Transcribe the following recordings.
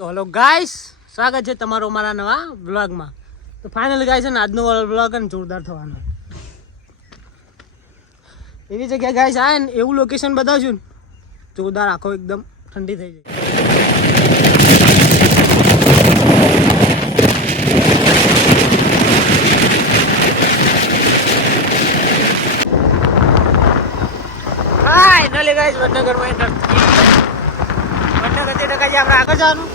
So hello guys, સ્વાગત છે તમારું અમારા નવા બ્લોગમાં. તો ફાઇનલી ગાઈસ છે ને આજનો બ્લોગ ને જોરદાર થવાનો. એવી જગ્યાએ ગાઈસ આવે ને એવું લોકેશન બતાવશું ને જોરદાર, આખો એકદમ ઠંડી થઈ જાય. ફાઇનલી ગાઈસ વડનગરમાં એન્ટર. વડનગરથી ટકા આપણે આગળ જવાનું.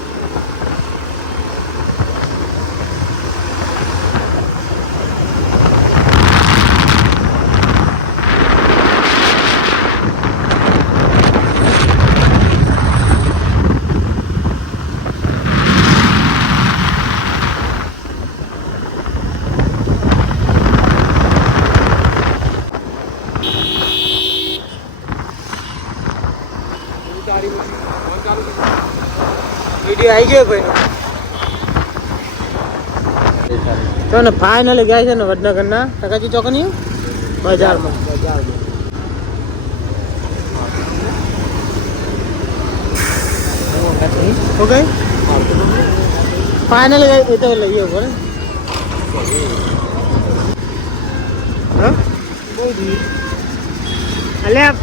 વિડીયો આવી ગયો ભાઈ. તો ને ફાઇનલી ગયા છે ને વડનગરના ટકાજી ચોકની બજારમાં. ઓકે ફાઇનલી એ તો લઈએ ઉપર. હા બહુ જી અલ્યા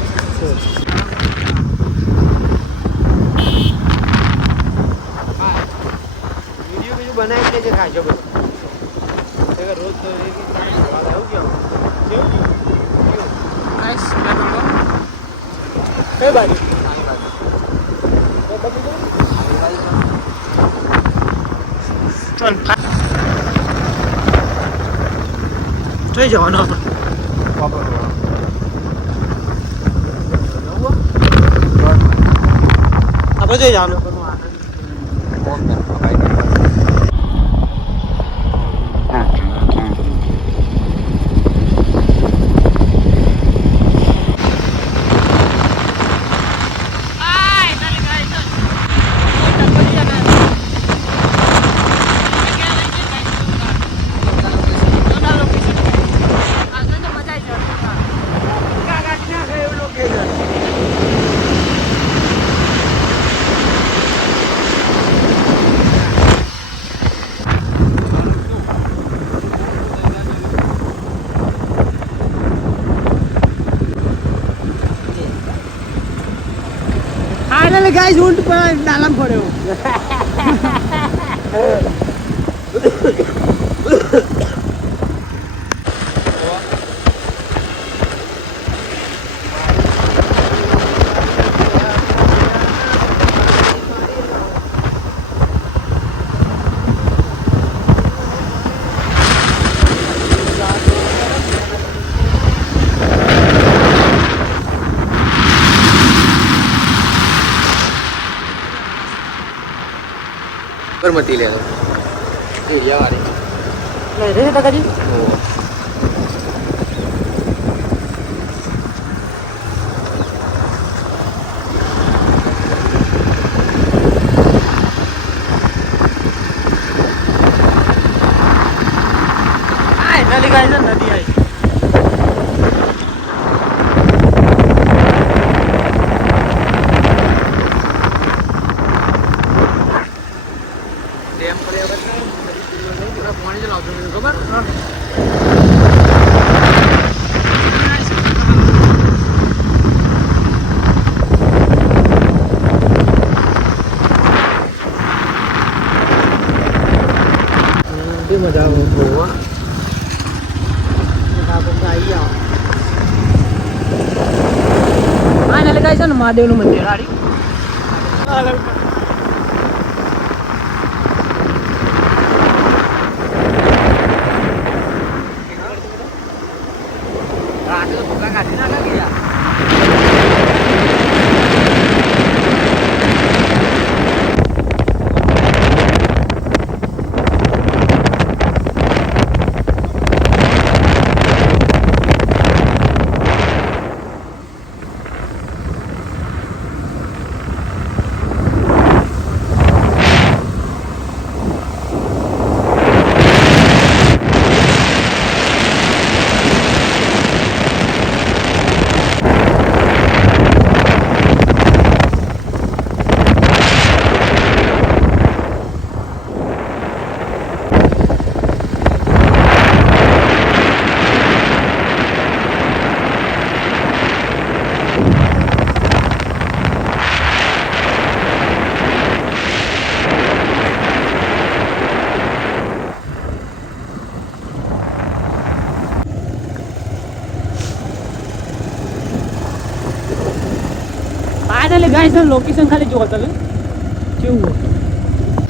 બનાવી લેજે ખાજો બધું રોજ તો કઈ બાજુ જોઈ જવાનો આપણે જોઈ જવાનું. ગાઈસ ઊંટ પર ડાલામ પડ્યો. मती ले लो एरिया वाली ले रे टकाजी आय नली गाय नदी आई. મજા આવે લગાય છે ને મહાદેવનું મંદિર આડી. ગાઈસ લોકેશન ખાલી જોવો તમે કેવું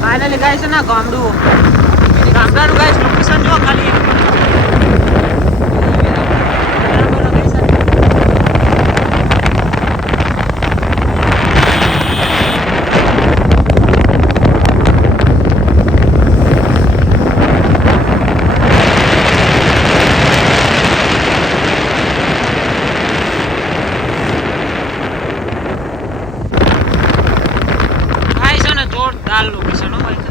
ફાઇનલી ગાઈસ ના ગામડું ગામડાનું ગાઈસ લોકેશન જો ખાલી જોરદાર લોકેશન હોય તો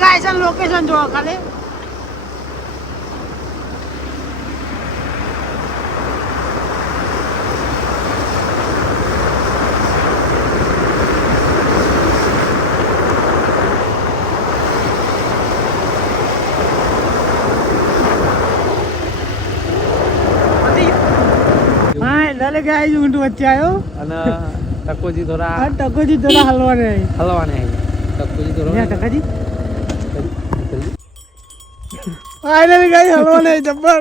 ગાઈસ લોકેશન જો ખાલી ફાઇનલી ગાઈસ ઊંટ વચ્ચે આવ્યો અને ટકોજી થોડા હલવાને ટકોજી થોડા ટકાજી ફાઇનલી ગાઈસ હલવાને જબ્બર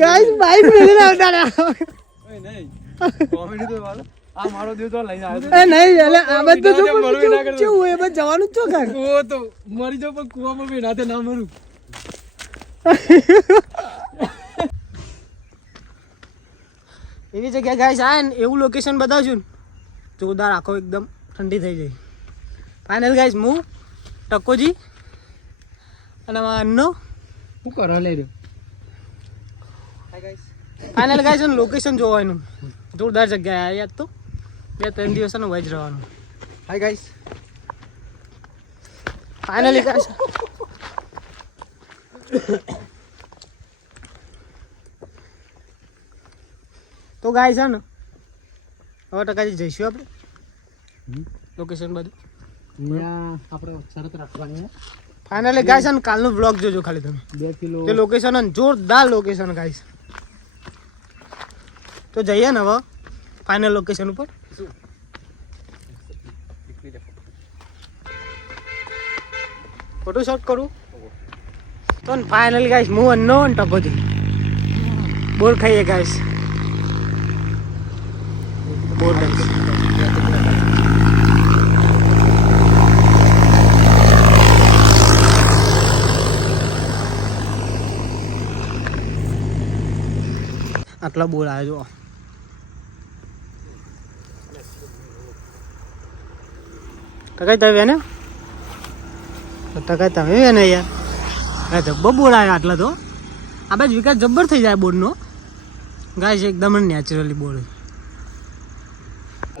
ગાઈસ બાઈક મેળીને આવતા રહ્યા ઓય નહીં કોમેડી તો વાળો આ મારો દેવ તો લઈને આવ્યો એ નહીં એટલે આ બધું તો કેવું હોય બસ જવાનું જ છો ઘર કૂવો તો મરી જાવ પણ કૂવામાં બી નાતે ના મરું એવી જગ્યાએ ગાઈસ આ ને એવું લોકેશન બતાવશું ને જોરદાર આખો એકદમ ઠંડી થઈ જાય ફાઇનલ ગાઈસ હું ટકોજી અને અન્નો શું કરો લઈ રહ્યો ફાઇનલ ગાઈસ લોકેશન જોવાનું જોરદાર જગ્યાએ આ યાદ તો 2-3 દિવસ ને વજ રહેવાનું હાય ગાઈસ ફાઇનલી ગાઈસ તો ગાઈસ છે ને હવે ટકાજી જઈશું આપણે લોકેશન બધું આપણે શરત રાખવાની ફાઇનલી ગાઈસ ને કાલનો વ્લોગ જોજો ખાલી તમે 2 કિલો તે લોકેશન જોરદાર લોકેશન ગાઈસ તો જઈએ ને હવે ફાઇનલ લોકેશન ઉપર ફોટો શૂટ કરું તો ફાઇનલી ગાઈસ હું અન્નો ને ટકોજી બોલ ખાઈએ ગાઈસ બોલ ગાઈસ આટલા બોલ આવ્યો જો ટકાઈ તમે ને ટકાઈ તમે ને યાર જબ્બર બોલ આવ્યો આટલા તો આ બાજુ વિકાસ જબ્બર થઈ જાય બોર્ડનો ગાય છે એકદમ નેચરલી બોલ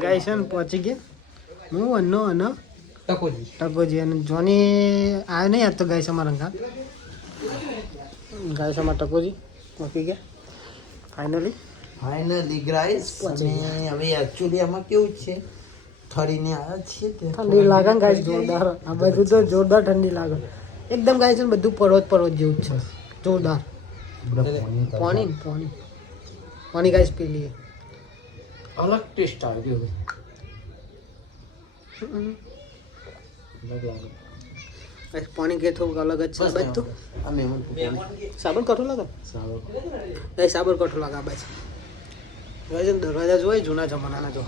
ગાય છે ને પહોંચી ગયા હું અન્નો અને ટકોજી અને જોની આવ્યો નહીં યાર તો ગાય છે અમારા ઘર ગાય છે અમારા ટકોજી પહોંચી ગયા ફાઇનલી ગાઈસ અને હવે એક્ચ્યુઅલી આમાં કેવું છે ઠરીને આવ્યા છીએ તે ઠંડી લાગે ને ગાઈસ જોરદાર આ બધું તો જોરદાર ઠંડી લાગે એકદમ ગાઈસ બધું પર્વત જેવું જ છે જોરદાર પાણી ગાઈસ પી લઈએ અલગ ટેસ્ટ આવે ગયો પાણી કે થોડુંક અલગ જ છે બધું આ મહેમાન સાબર કઠો લાગે સાબર કઠો લાગે આ બાજુ દરવાજા જોઈ જૂના જમાનાના જો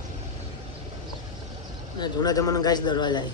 જૂના જમાના ગાઈસ દરવાજા